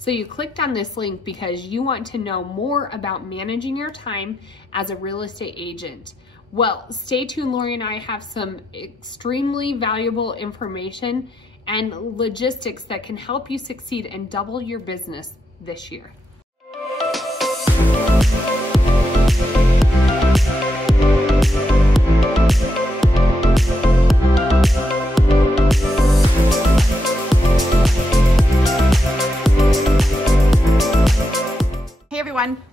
So you clicked on this link because you want to know more about managing your time as a real estate agent. Well, stay tuned. Lori and I have some extremely valuable information and logistics that can help you succeed and double your business this year.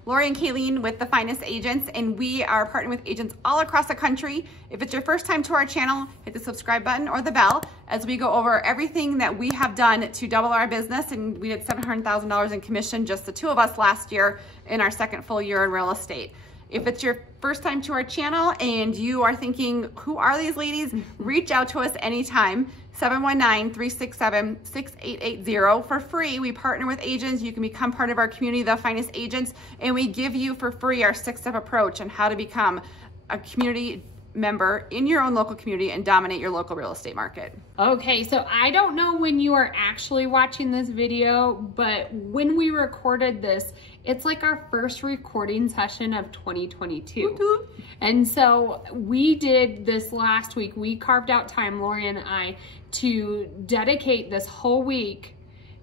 Lori and Kayleen with The Finest Agents, and we are partnering with agents all across the country. If it's your first time to our channel, hit the subscribe button or the bell as we go over everything that we have done to double our business. And we did $700,000 in commission, just the two of us last year in our second full year in real estate. If it's your first time to our channel and you are thinking, who are these ladies? Reach out to us anytime. 719-367-6880 for free. We partner with agents. You can become part of our community, The Finest Agents, and we give you for free our 6-step approach on how to become a community member in your own local community and dominate your local real estate market. Okay, so I don't know when you are actually watching this video, but when we recorded this, it's like our first recording session of 2022. And so we did this last week. We carved out time, Lori and I, to dedicate this whole week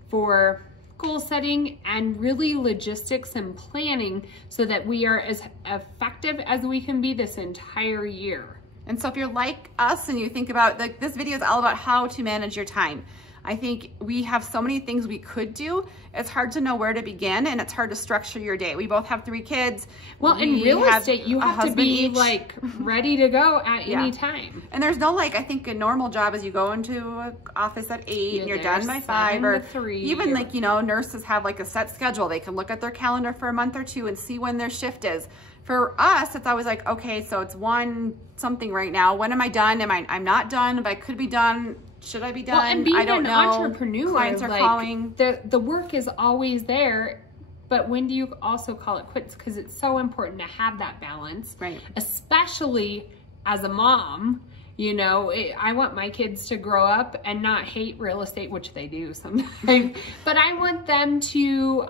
for goal setting and really logistics and planning so that we are as effective as we can be this entire year. And so if you're like us and you think about, like, this video is all about how to manage your time. I think we have so many things we could do. It's hard to know where to begin, and it's hard to structure your day. We both have 3 kids. Well, in real estate, you have to be like ready to go at any time. And there's no, like, I think a normal job is you go into an office at 8 and you're done by 5, or 3, even like, you know, nurses have like a set schedule. They can look at their calendar for a month or 2 and see when their shift is. For us, it's always like, okay, so it's 1 something right now. When am I done? I'm not done, but I could be done. Should I be done? Well, and being I don't an know. entrepreneur, clients are like, calling. The work is always there, but when do you also call it quits? Because it's so important to have that balance, right? Especially as a mom. You know, I want my kids to grow up and not hate real estate, which they do sometimes, but I want them to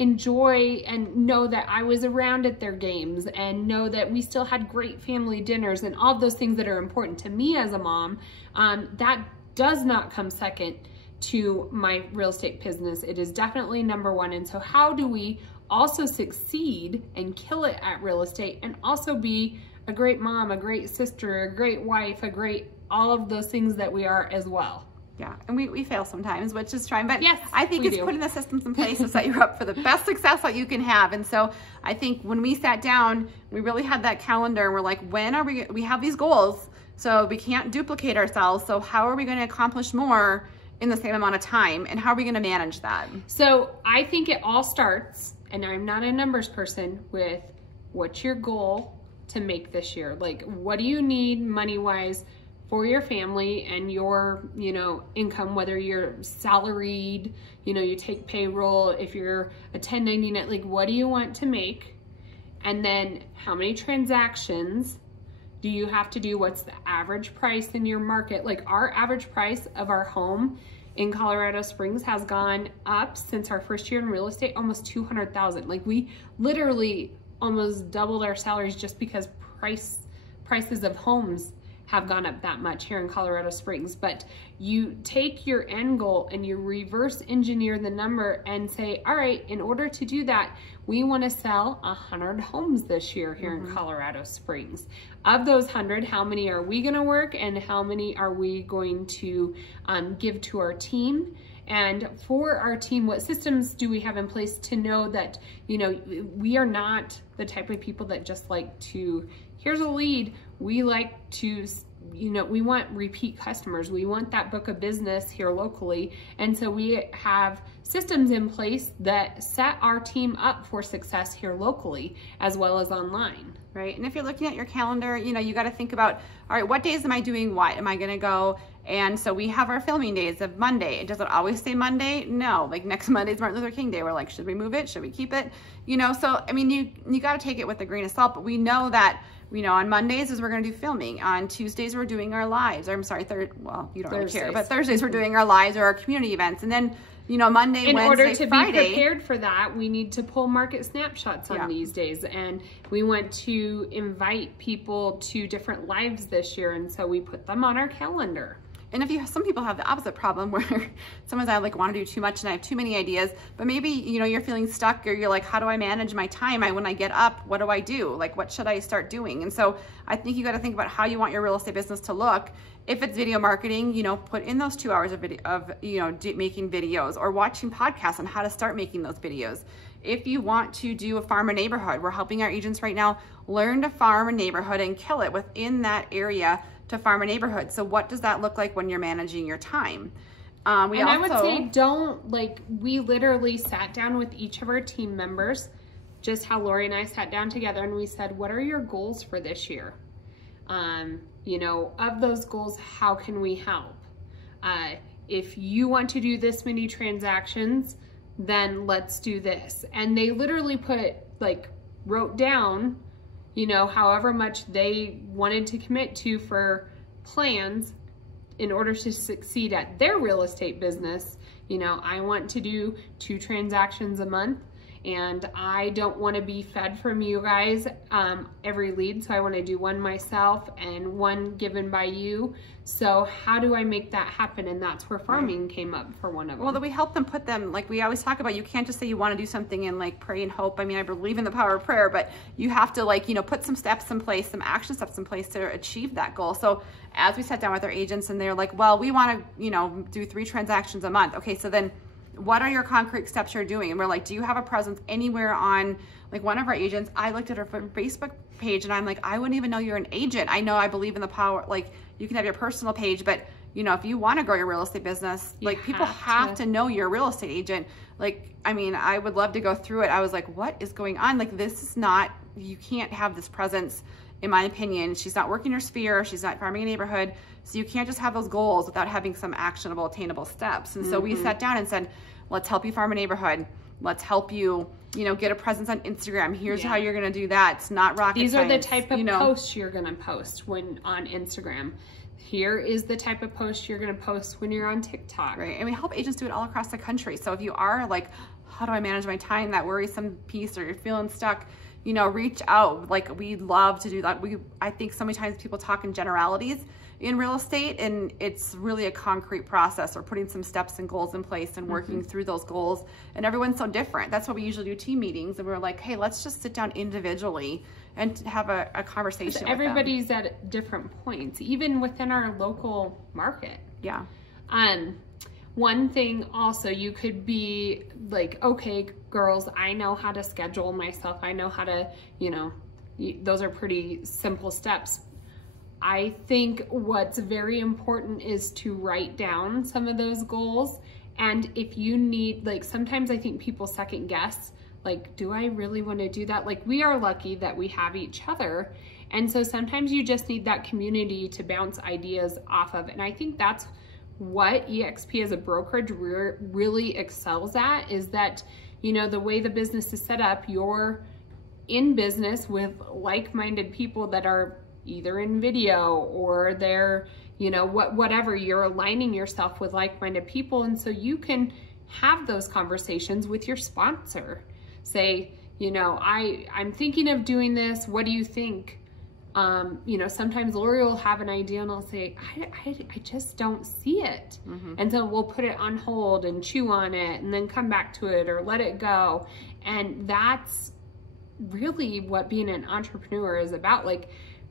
enjoy and know that I was around at their games and know that we still had great family dinners and all those things that are important to me as a mom. That does not come second to my real estate business. It is definitely number 1. And so how do we also succeed and kill it at real estate and also be a great mom, a great sister, a great wife, all of those things that we are as well? Yeah, and we fail sometimes, which is trying, but yes, I think it's putting the systems in place to set you up for the best success that you can have. And so I think when we sat down, we really had that calendar. We're like, when are we have these goals, so we can't duplicate ourselves. So how are we going to accomplish more in the same amount of time? And how are we going to manage that? So I think it all starts, and I'm not a numbers person, with what's your goal to make this year? Like, what do you need money-wise for your family and your, you know, income, whether you're salaried, you know, you take payroll, if you're a 1099, like, what do you want to make? And then how many transactions do you have to do? What's the average price in your market? Like, our average price of our home in Colorado Springs has gone up since our first year in real estate, almost $200,000. Like, we literally almost doubled our salaries just because prices of homes have gone up that much here in Colorado Springs. But you take your end goal and you reverse engineer the number and say, all right, in order to do that, we want to sell 100 homes this year here in Colorado Springs. Of those 100, how many are we going to work and how many are we going to give to our team? And for our team, what systems do we have in place to know that, you know, we are not the type of people that just like to, here's a lead. We like to, you know, we want repeat customers. We want that book of business here locally. And so we have systems in place that set our team up for success here locally as well as online. Right. And if you're looking at your calendar, you know, you got to think about, all right, what days am I doing what? Am I going to go? And so we have our filming days of Monday. Does it always say Monday? No. Like, next Monday's Martin Luther King Day. We're like, should we move it? Should we keep it? You know, so, I mean, you got to take it with a grain of salt, but we know that, you know, on Mondays is we're going to do filming. On Tuesdays, we're doing our lives. Or, I'm sorry, well, you don't really care, but Thursdays we're doing our lives or our community events. And then you know, Monday, in Wednesday, order to Friday. be prepared for that, we need to pull market snapshots on these days. And we want to invite people to different lives this year. And so we put them on our calendar. And if some people have the opposite problem where sometimes I like want to do too much and I have too many ideas, but maybe, you know, you're feeling stuck or you're like, how do I manage my time? When I get up, what do I do? Like, what should I start doing? And so I think you got to think about how you want your real estate business to look. If it's video marketing, you know, put in those 2 hours of video making videos, or watching podcasts on how to start making those videos. If you want to do a farm a neighborhood, we're helping our agents right now learn to farm a neighborhood and kill it within that area to farm a neighborhood. So what does that look like when you're managing your time? I would say we literally sat down with each of our team members, just how Lori and I sat down together, and we said, what are your goals for this year? You know, of those goals, how can we help? If you want to do this many transactions, then let's do this. And they literally wrote down, you know, however much they wanted to commit to for plans in order to succeed at their real estate business. You know, I want to do 2 transactions a month, and I don't want to be fed from you guys every lead. So I want to do 1 myself and 1 given by you. So how do I make that happen? And that's where farming came up for one of them. Well, we help them put them, like we always talk about, you can't just say you want to do something and like pray and hope. I mean, I believe in the power of prayer, but you have to put some steps in place, some action steps in place to achieve that goal. So as we sat down with our agents and they're like, well, we want to, do 3 transactions a month. Okay, so then what are your concrete steps you're doing? And we're like, do you have a presence anywhere on, like one of our agents, I looked at her Facebook page and I'm like, I wouldn't even know you're an agent. I know I believe in the power, like you can have your personal page, but if you want to grow your real estate business, people have to know you're a real estate agent. I would love to go through it. I was like, what is going on? This is not, you can't have this presence, in my opinion. She's not working her sphere. She's not farming a neighborhood. So you can't just have those goals without having some actionable, attainable steps. And so we sat down and said, let's help you farm a neighborhood. Let's help you, get a presence on Instagram. Here's how you're going to do that. It's not rocket science. These are the type of posts you're going to post when on Instagram. Here is the type of post you're going to post when you're on TikTok. Right. And we help agents do it all across the country. So if you are like, how do I manage my time, that worrisome piece, or you're feeling stuck, reach out. We love to do that. I think so many times people talk in generalities in real estate, and it's really a concrete process, or putting some steps and goals in place and working through those goals. And everyone's so different. That's why we usually do team meetings, and we're like, hey, let's just sit down individually and have a conversation with everybody's them. At different points, even within our local market. Yeah. One thing also, you could be like, okay, girls, I know how to schedule myself. I know how to, those are pretty simple steps. I think what's very important is to write down some of those goals. And if you need, sometimes I think people second guess, do I really want to do that? We are lucky that we have each other. And so sometimes you just need that community to bounce ideas off of. And I think that's what eXp as a brokerage really excels at, is that, the way the business is set up, you're in business with like-minded people that are either in video or they're, whatever, you're aligning yourself with like-minded people. And so you can have those conversations with your sponsor. Say, I'm thinking of doing this. What do you think? Sometimes Lori will have an idea and I'll say, I just don't see it. And so we'll put it on hold and chew on it and then come back to it or let it go. And that's really what being an entrepreneur is about.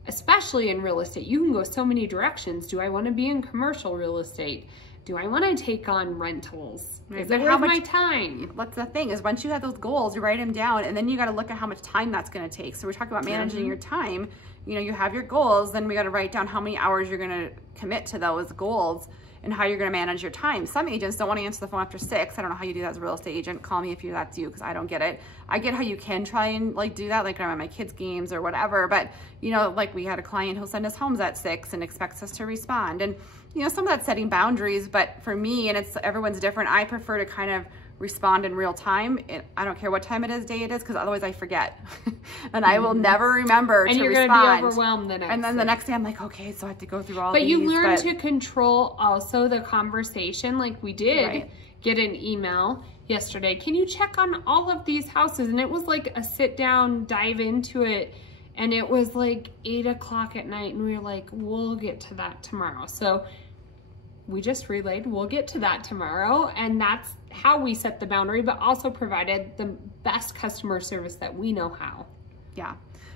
Especially in real estate, you can go so many directions. Do I want to be in commercial real estate? Do I want to take on rentals? Is it worth my time? That's the thing, is once you have those goals, you write them down, and then you got to look at how much time that's going to take. So we're talking about managing your time. You have your goals, then we got to write down how many hours you're going to commit to those goals and how you're going to manage your time. Some agents don't want to answer the phone after 6. I don't know how you do that as a real estate agent. Call me if that's you, because I don't get it. I get how you can try and do that, when I'm at my kids' games or whatever. But we had a client who'll send us homes at 6 and expects us to respond. And some of that's setting boundaries. But for me, and everyone's different, I prefer to kind of respond in real time. I don't care what time day it is, because otherwise I forget. And I will never remember to respond. And you're going to be overwhelmed the next day. And then the next day I'm like, okay, so I have to go through all these. But you learn to control also the conversation. Like we did get an email yesterday. Can you check on all of these houses? And it was like a sit down, dive into it. And it was like 8 o'clock at night. And we were like, we'll get to that tomorrow. So we just relayed, we'll get to that tomorrow. And that's how we set the boundary, but also provided the best customer service that we know how. Yeah.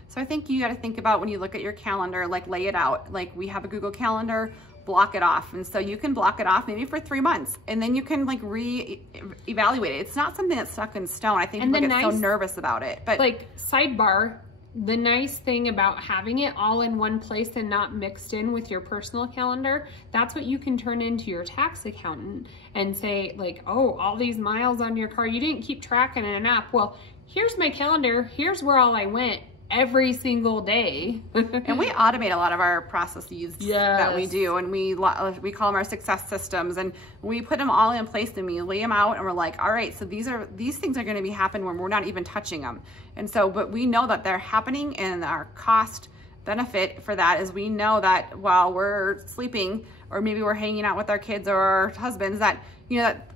So I think you got to think about, when you look at your calendar, like lay it out. Like we have a Google Calendar, block it off. And so you can block it off maybe for 3 months, and then you can like re-evaluate it. It's not something that's stuck in stone. I think people get so nervous about it. But like sidebar, the nice thing about having it all in one place and not mixed in with your personal calendar, that's what you can turn into your tax accountant and say like, oh, all these miles on your car, you didn't keep track in an app. Well, here's my calendar. Here's where all I went every single day. And we automate a lot of our processes that we do, and we call them our success systems, and we put them all in place, and we lay them out, and we're like, all right, so these things are going to be happening when we're not even touching them. And so, but we know that they're happening, and our cost benefit for that is we know that while we're sleeping, or maybe we're hanging out with our kids or our husbands, that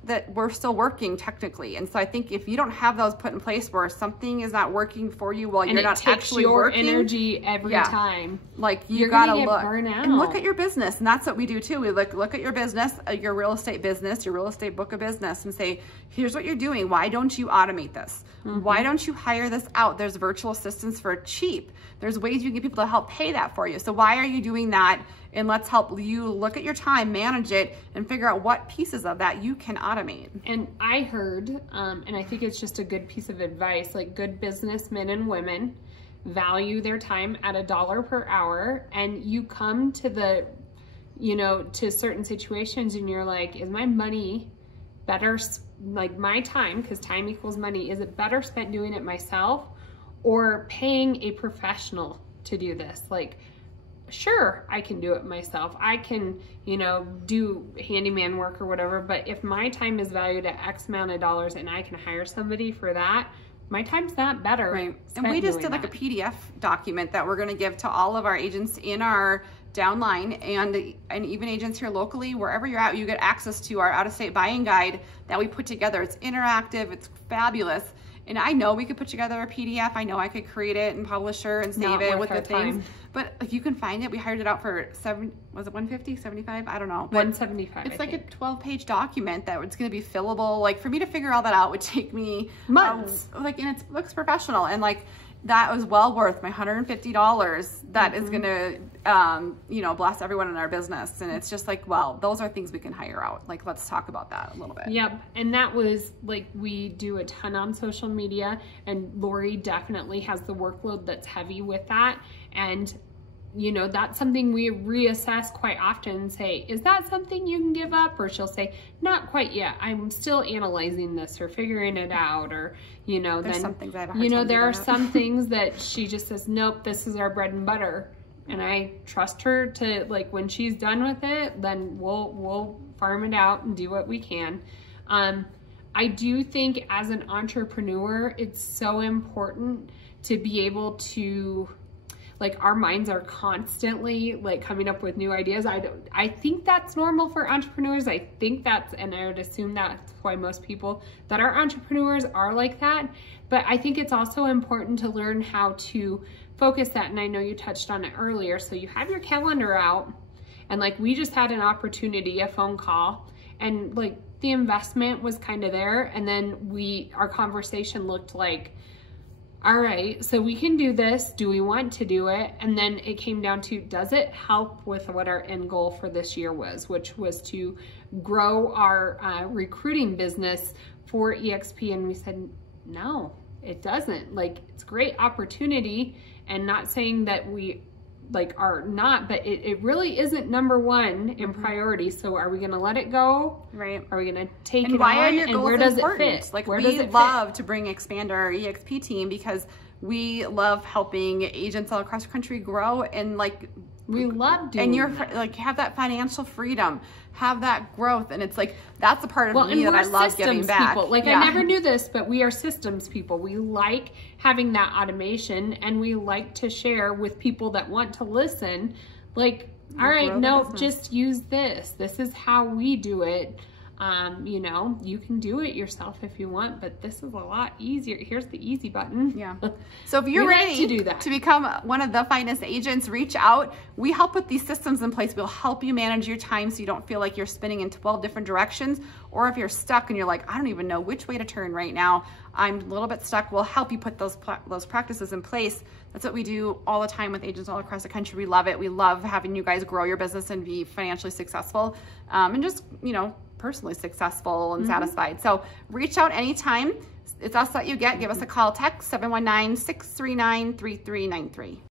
that we're still working technically. And so I think if you don't have those put in place where something is not working for you while you're not actually working, and it takes your energy every time. Like you gotta look and look at your business, and that's what we do too. We look at your business, your real estate business, your real estate book of business, and say, here's what you're doing. Why don't you automate this? Why don't you hire this out? There's virtual assistants for cheap. There's ways you can get people to help pay that for you. So why are you doing that? And let's help you look at your time, manage it, and figure out what pieces of that you can automate. And I heard, and I think it's just a good piece of advice, like good businessmen and women value their time at $1 per hour. And you come to the, to certain situations and you're like, is my money better, like my time, because time equals money, is it better spent doing it myself or paying a professional to do this? Like, sure, I can do it myself. I can, do handyman work or whatever, but if my time is valued at X amount of dollars and I can hire somebody for that, my time's not better. Right. And we just did like a PDF document that we're going to give to all of our agents in our downline and even agents here locally. Wherever you're at, you get access to our out-of-state buying guide that we put together. It's interactive, it's fabulous. And I know we could put together a PDF. I know I could create it and publisher and save it with the things. But like you can find it. We hired it out for was it 150, 75? I don't know. But 175. It's like a 12-page document that it's going to be fillable. Like for me to figure all that out would take me months. And it looks professional, and like that was well worth my $150. That is going to, bless everyone in our business. And it's just like, well, those are things we can hire out. Like, let's talk about that a little bit. Yep. And that was like, we do a ton on social media, and Lori definitely has the workload that's heavy with that. And that's something we reassess quite often and say, is that something you can give up? Or she'll say, not quite yet. I'm still analyzing this or figuring it out. Or, there's some things I have a hard time there are some things that she just says, nope, this is our bread and butter. And I trust her to, like, when she's done with it, then we'll farm it out and do what we can. I do think as an entrepreneur, it's so important to be able to, like, our minds are constantly like coming up with new ideas. I think that's normal for entrepreneurs. I think and I would assume that's why most people that are entrepreneurs are like that. But I think it's also important to learn how to focus that. And I know you touched on it earlier. So you have your calendar out, and like we just had an opportunity, a phone call, and like the investment was kind of there. And then our conversation looked like, all right, so we can do this. Do we want to do it? And then it came down to, does it help with what our end goal for this year was, which was to grow our recruiting business for EXP? And we said, no, it doesn't. Like, it's a great opportunity, and not saying that we are not, but it really isn't number one in priority. So are we going to let it go? Right. Are we going to take it on? And where does it fit? Like, we love to expand our EXP team because we love helping agents all across the country grow and like We love doing that. Like, have that financial freedom, have that growth. And it's like, that's the part of me and that I love giving back. People. Like, I never knew this, but we are systems people. We like having that automation, and we like to share with people that want to listen. Like, all right, no, just use this. This is how we do it. You know, you can do it yourself if you want, but this is a lot easier. Here's the easy button. Yeah. So if you're ready to do that, to become one of the finest agents, reach out. We help put these systems in place. We'll help you manage your time so you don't feel like you're spinning in 12 different directions, or if you're stuck and you're like, I don't even know which way to turn right now, I'm a little bit stuck, we'll help you put those practices in place. That's what we do all the time with agents all across the country. We love it. We love having you guys grow your business and be financially successful, and just, you know, personally successful and satisfied. So reach out anytime. It's us that you get. Give us a call, text 719-639-3393.